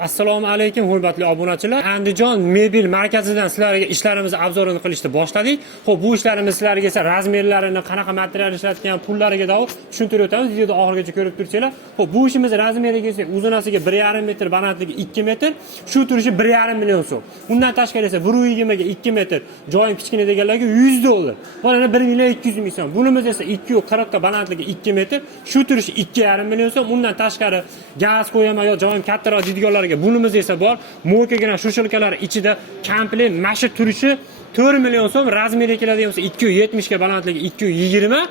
Assalomu alaykum hurmatli obunachilar. Andijon mebel markazidan sizlarga ishlarimizni obzorini qilishni boshladik. Xo'p, bu ishlarimiz sizlarga esa razmerlarini, qanaqa material ishlatgan, pullariga dair tushuntirib o'tamiz. Videoda oxirigacha ko'rib tursanglar. Xo'p, bu ishimiz razmeriga esa uzunasiga 1,5 metr, balandligi 2 metr, shu turishi 1,5 million so'm. Undan tashqari esa 1,20 ga 2 metr, joyim kichkina deganlarga $100. Mana 1 million 200 ming so'm. Bunimiz esa 2,40 ga balandligi 2 metr, shu turishi 2,5 million so'm. Undan tashqari gaz qo'yaman yo joyim kattaroq deydiganlarga bunimiz esa bor. Mo'kagina shushalkalar ichida komplet mashi turishi 4 million so'm, razmeri keladigan bo'lsa 270 ga balandligi 220.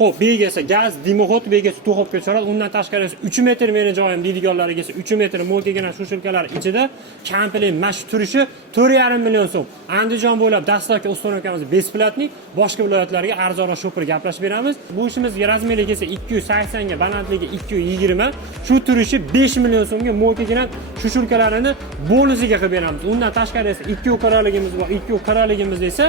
Xo'p, bega esa gaz, dimoxod, bega esa to'xobga chiqaradi. Undan tashqari esa 3 metr meni joyim deydiganlarga esa 3 metr mo'kagina shushalkalar ichida komplet mashi turishi 4,5 million so'm. Andijon bo'ylab dastlabki ustonakamız besplatnik, boshqa viloyatlarga arzonroq shopir gaplashib beramiz. Bu ishimizga razmeriga esa 280 ga balandligi 220, shu turishi 5 million so'mga mo'kagina shushulkalarini bonusiga qilib beramiz. Undan tashqari esa 2,40ligimiz bor. 2,40ligimiz esa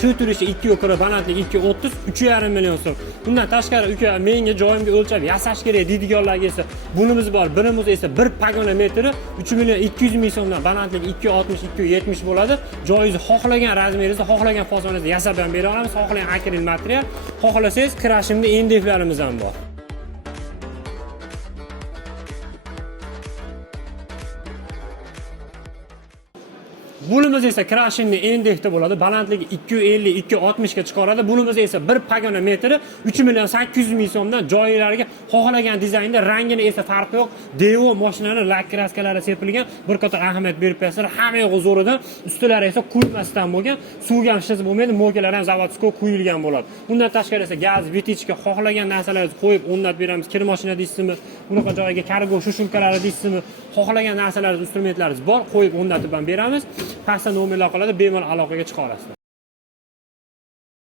shu turishi 2,40 balandligi 2,30, 3,5 million so'm. Undan tashqari uka menga joyimga o'lchab yasash kerak deydiganlarga esa bunimiz bor. Birimiz esa 1 pagona metri 3 million 200 ming so'mdan, balandligi 2,60, 2,70 bo'ladi. Joyingizni xohlagan razmeringizni, xohlagan fasoningizda yasab ham bera olamiz. Xohlagan akril material, xohlasangiz krashimni endeflarimiz ham bor. Bunimiz esa krashinni endekda bo'ladi. Balandligi 250, 260 ga chiqaradi. Bunimiz esa 1 pagona metri 3 million 800 ming so'mdan, joylariga xohlagan dizaynda, rangini esa farqi yo'q. Devo mashinani lak kraskalari sepilgan, bir qator ahamiyat berib qo'yasizlar. Hamma yo'q zo'ridan, ustilari esa quymasdan bo'lgan, suvga ham shiz bo'lmaydi, mo'kalar ham zavodskiy quyilgan bo'ladi. Bundan tashqari esa gaz, vitichka, xohlagan narsalaringizni qo'yib o'rnatib beramiz. Kir mashina deysizmi, bunaqa joyga kargo shushulkalari deysizmi, xohlagan narsalaringiz, instrumentlaringiz bor, qo'yib o'rnatib ham beramiz. Pastda nomerlar qoladi, bemalol aloqaga chiqa olasizlar.